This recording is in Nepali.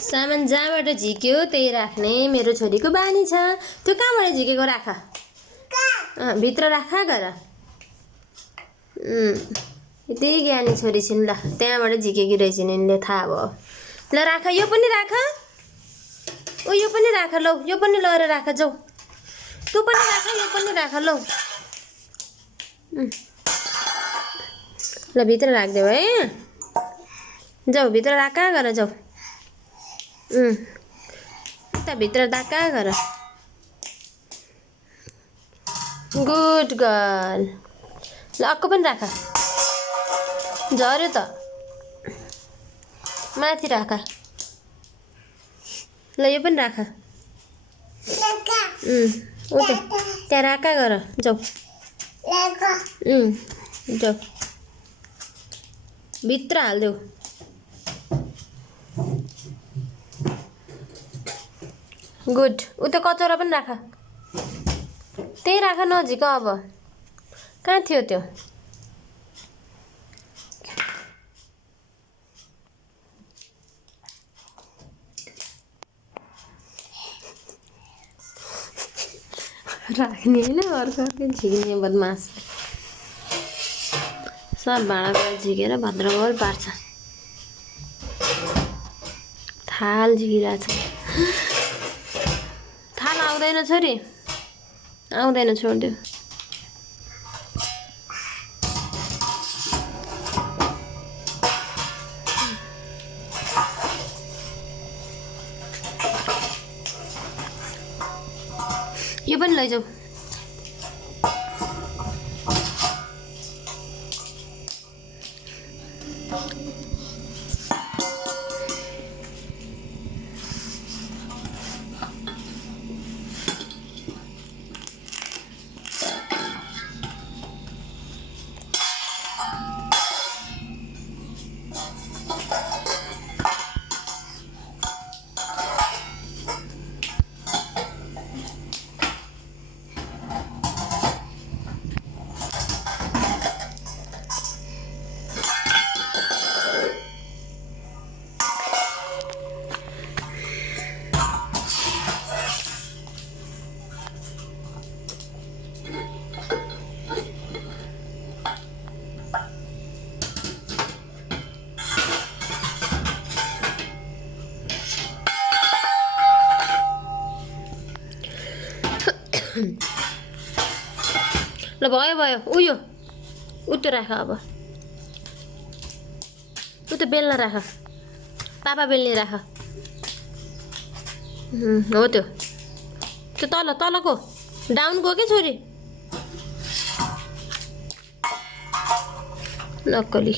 सामान जहाँबाट झिक्यो त्यही राख्ने मेरो छोरीको बानी छ। त्यो कहाँबाट झिकेको राख, भित्र राख गर। यति ज्ञानी छोरी छिन्। ल त्यहाँबाट झिकेकी रहेछन् यिनले, थाहा भयो। ल राख, यो पनि राख, ओ यो पनि राख, लौ यो पनि लगेर राख, जाऊ। तँ पनि राख, यो पनि राख, लौ। ल भित्र राखिदेऊ है, जाऊ भित्र राख गर, जाऊ। उता भित्र डाका गर। Good girl. ल अर्को पनि राख, झऱ्यो त, माथि राख। ल यो पनि राख, उता त्यहाँ राख गर, जाऊ। जाऊ भित्र हालिदेऊ। गुड। उता कचौरा पनि राख, त्यही राख, नझिक। अब कहाँ थियो त्यो? राख्ने होइन, अर्को झिक्ने बदमास। सब भाँडाकुँडा झिकेर भद्रगोल पार्छ। थाल झिकिरहेछ। थाल आउँदैन छोरी, आउँदैन, छोडिदेऊ। यो पनि लैजाऊ। ल भयो भयो, उयो उतो राख। अब उतो बेल्न राख, पापा बेल्ने राख। हो त्यो तल तलको डाउनको के छोरी, नक्कली।